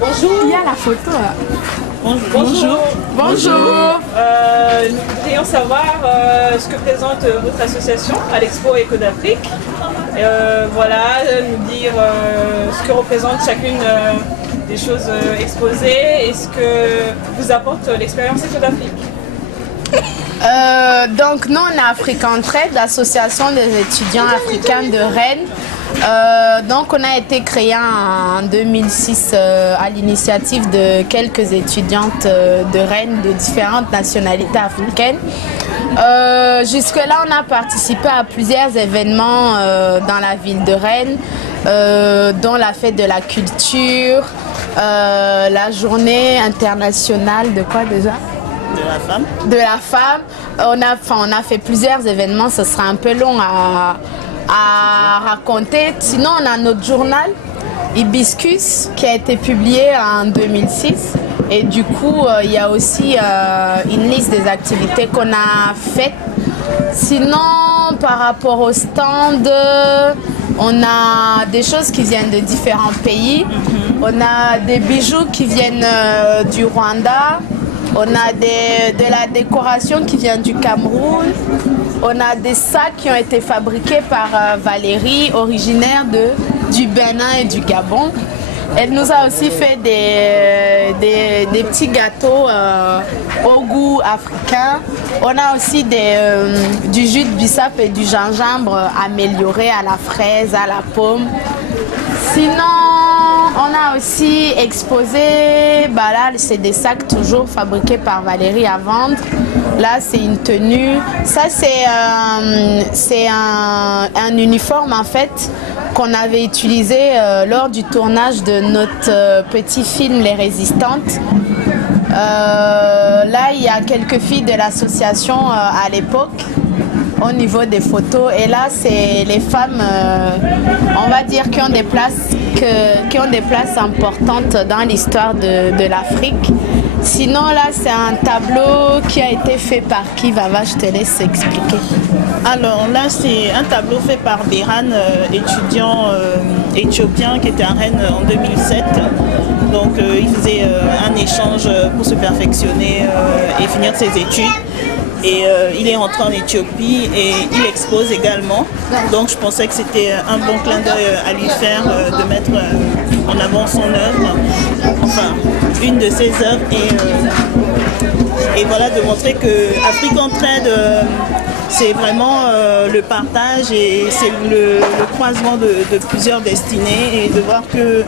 Bonjour. Il y a la photo là. Bonjour. Bonjour. Nous voudrions savoir ce que présente votre association à l'Expo Éco d'Afrique. Voilà, nous dire ce que représente chacune des choses exposées et ce que vous apporte l'expérience Éco d'Afrique. Donc nous on est Afrique Entraide, l'association des étudiants africains de Rennes. Donc on a été créé en 2006 à l'initiative de quelques étudiantes de Rennes de différentes nationalités africaines. Jusque là on a participé à plusieurs événements dans la ville de Rennes, dont la fête de la culture, la journée internationale de quoi déjà? De la femme. De la femme. On a fait plusieurs événements, ce sera un peu long à raconter. Sinon, on a notre journal, Hibiscus, qui a été publié en 2006. Et du coup, il y a aussi une liste des activités qu'on a faites. Sinon, par rapport au stand, on a des choses qui viennent de différents pays. On a des bijoux qui viennent du Rwanda. On a de la décoration qui vient du Cameroun. On a des sacs qui ont été fabriqués par Valérie, originaire du Bénin et du Gabon. Elle nous a aussi fait des petits gâteaux au goût africain. On a aussi du jus de bissap et du gingembre amélioré à la fraise, à la pomme. Sinon, on a aussi exposé, là c'est des sacs toujours fabriqués par Valérie à vendre. Là c'est une tenue, ça c'est un uniforme en fait qu'on avait utilisé lors du tournage de notre petit film Les Résistantes. Là il y a quelques filles de l'association à l'époque au niveau des photos, et là c'est les femmes on va dire qui ont des places importantes dans l'histoire de l'Afrique. Sinon là c'est un tableau qui a été fait par qui, Vava, je te laisse expliquer. Alors là c'est un tableau fait par Biran, étudiant éthiopien qui était à Rennes en 2007. Donc il faisait un échange pour se perfectionner et finir ses études. Et il est rentré en Éthiopie et il expose également. Donc je pensais que c'était un bon clin d'œil à lui faire de mettre en avant son œuvre, enfin une de ses œuvres, et voilà, de montrer que Afrique Entraide c'est vraiment le partage et c'est le croisement de plusieurs destinées, et de voir que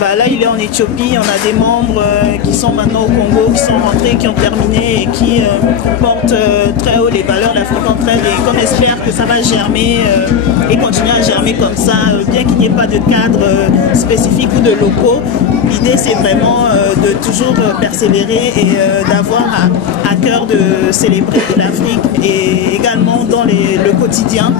là il est en Éthiopie, on a des membres qui sont maintenant au Congo, qui sont rentrés, qui ont terminé et qui portent très haut les valeurs d'Afrique Entraide, et qu'on espère que ça va germer et continuer à germer comme ça, bien qu'il n'y ait pas de cadre spécifique ou de locaux. L'idée c'est vraiment de toujours persévérer et d'avoir à cœur de célébrer l'Afrique, et également dans le quotidien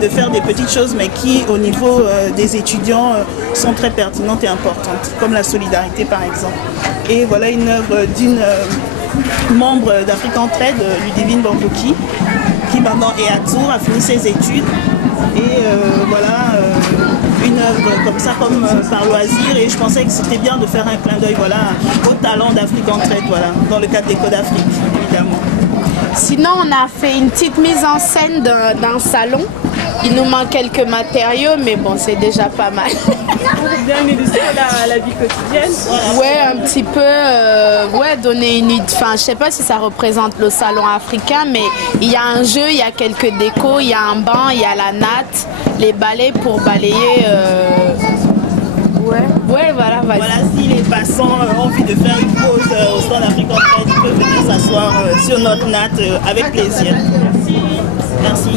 de faire des petites choses mais qui au niveau des étudiants sont très pertinentes et importantes, comme la solidarité par exemple. Et voilà une œuvre d'une membre d'Afrique Entraide, Ludivine Bambouki, qui maintenant est à Tours, a fini ses études, et voilà une œuvre comme ça, comme par loisir, et je pensais que c'était bien de faire un clin d'œil, voilà, au talent d'Afrique Entraide, voilà, dans le cadre d'Éco d'Afrique évidemment. Sinon on a fait une petite mise en scène d'un salon. Il nous manque quelques matériaux, mais bon, c'est déjà pas mal. Pour bien illustrer la vie quotidienne. Ouais, un petit peu, ouais, donner une idée. Enfin, je sais pas si ça représente le salon africain, mais il y a un jeu, il y a quelques décos, il y a un banc, il y a la natte, les balais pour balayer. Ouais, voilà, vas-y. Voilà, si les passants ont envie de faire une pause au stand d'Afrique Entraide, ils peuvent venir s'asseoir sur notre natte avec plaisir. Merci.